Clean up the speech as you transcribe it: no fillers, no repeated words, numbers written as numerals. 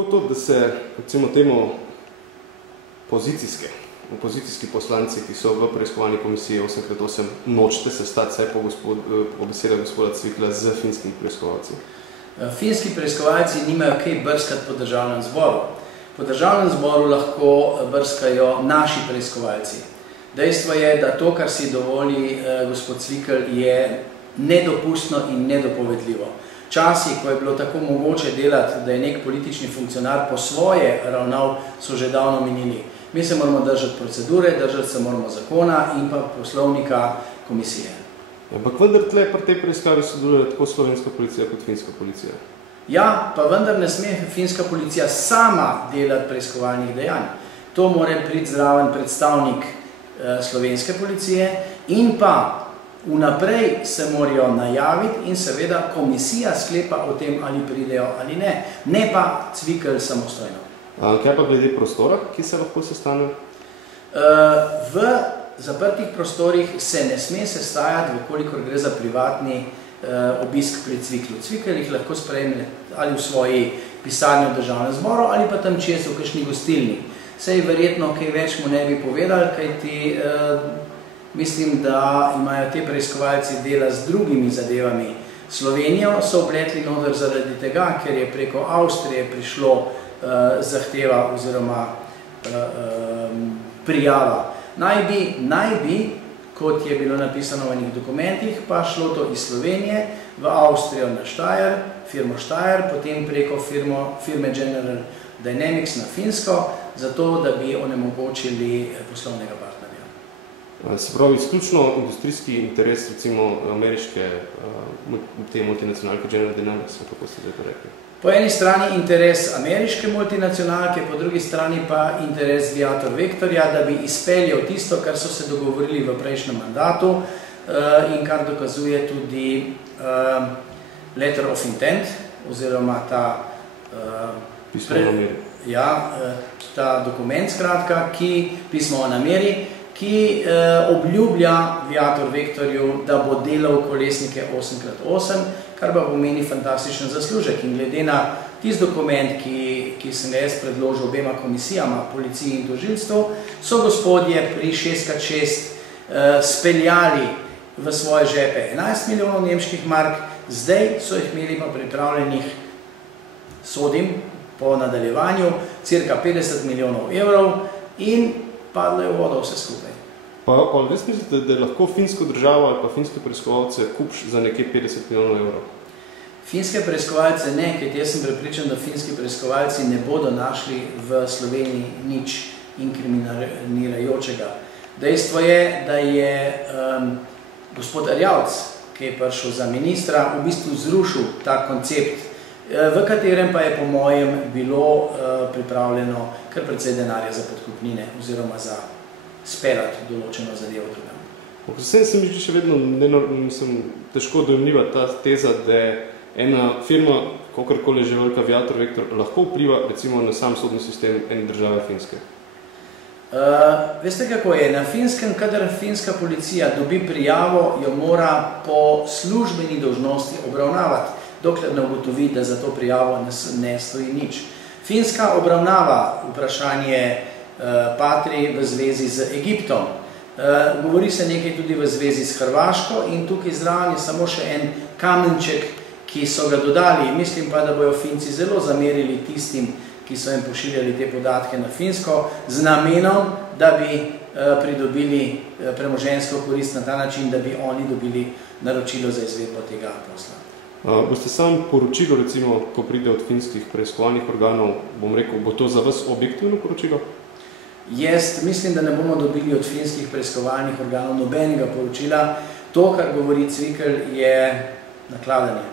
Kako to, da se, recimo temu, opozicijski poslanci, ki so v preiskovalni komisiji 8x8, nočete se stati, saj po besedah gospoda Cvikla, z finskimi preiskovalci? Finski preiskovalci nimajo kaj brskati po državnem zboru. Po državnem zboru lahko brskajo naši preiskovalci. Dejstvo je, da to, kar si dovoli gospod Cvikl, je nedopustno in nedopovedljivo. Časi, ko je bilo tako mogoče delati, da je nek politični funkcionar po svoje ravnal, so že davno minili. Mi se moramo držati procedure, držati se moramo zakona in pa poslovnika komisije. Ampak vendar tle pri tej preiskavi sodeluje tako slovenska policija kot finska policija. Ja, pa vendar ne sme finska policija sama delati preiskovalnih dejanj. To mora priti zraven predstavnik slovenske policije in pa vnaprej se morajo najaviti in seveda komisija sklepa o tem, ali pridejo ali ne. Ne pa Cvikl samostojno. Kaj pa glede prostora, ki se lahko sestane? V zaprtih prostorih se ne sme sestajati, vkolikor gre za privatni obisk pri Cviklu. Cvikl jih lahko sprejme ali v svoji pisarni v državnem zboru ali pa tam čez v kakšni gostilni. Sej verjetno kaj več mu ne bi povedali, kajti mislim, da imajo te preiskovalci dela z drugimi zadevami. Slovenijo so obletli noter zaradi tega, ker je preko Avstrije prišlo zahteva oziroma prijava. Naj bi, kot je bilo napisano v enih dokumentih, pa šlo to iz Slovenije v Avstrijo na Steyr, firmo Steyr, potem preko firme General Dynamics na Finsko, zato da bi onemogočili poslovnega partnerja. Se pravi, izključno industrijski interes, recimo ameriške te multinacionalke General Dynamics, kako ste to rekli? Po eni strani interes ameriške multinacionalke, po drugi strani pa interes Viator Vektorja, da bi izpeljal tisto, kar so se dogovorili v prejšnjem mandatu in kar dokazuje tudi letter of intent, oziroma ta dokument, skratka, pismo o nameri, ki obljublja Viator Vektorju, da bo delal kolesnike 8x8, kar pa pomeni fantastičen zaslužek. In glede na tisti dokument, ki sem ga jaz predložil obema komisijama, policiji in tožilstvu, so gospodje pri 6x6 speljali v svoje žepe 11 milijonov nemških mark, zdaj so jih imeli pa pripravljenih, sodim po nadaljevanju, cirka 50 milijonov evrov in padlo je v vodo vse skupaj. Pa res mislite, da je lahko finsko državo ali pa finske preiskovalce kupš za nekje 50 milijonov evrov? Finske preiskovalce ne, ker jaz sem prepričan, da finski preiskovalci ne bodo našli v Sloveniji nič inkriminirajočega. Dejstvo je, da je gospod Erjavc, ki je prišel za ministra, v bistvu zrušil ta koncept, v katerem pa je po mojem bilo pripravljeno kar precej denarja za podkupnine oziroma za speljati določeno zadevo drugam. Vsem se mi zdi še vedno težko dojemljiva ta teza, da je ena firma, kakorkoli že velika Viator Vektor, lahko vpliva recimo na sam sodni sistem ene države Finske. Veste kako je, na Finskem, kadar finska policija dobi prijavo, jo mora po službeni dolžnosti obravnavati, dokler ne ugotovi, da za to prijavo ne stoji nič. Finska obravnava vprašanje Patrii v zvezi z Egiptom. Govori se nekaj tudi v zvezi s Hrvaško in tukaj zraven je samo še en kamenček, ki so ga dodali. Mislim pa, da bojo Finci zelo zamerili tistim, ki so jim pošiljali te podatke na Finsko, z namenom, da bi pridobili premoženjsko korist na ta način, da bi oni dobili naročilo za izvedbo tega posla. Boste sam poročilo, recimo, ko pride od finskih preiskovalnih organov, bom rekel, bo to za vas objektivno poročilo? Jaz mislim, da ne bomo dobili od finskih preiskovalnih organov nobenega poročila. To, kar govori Cvikl, je nakladanje.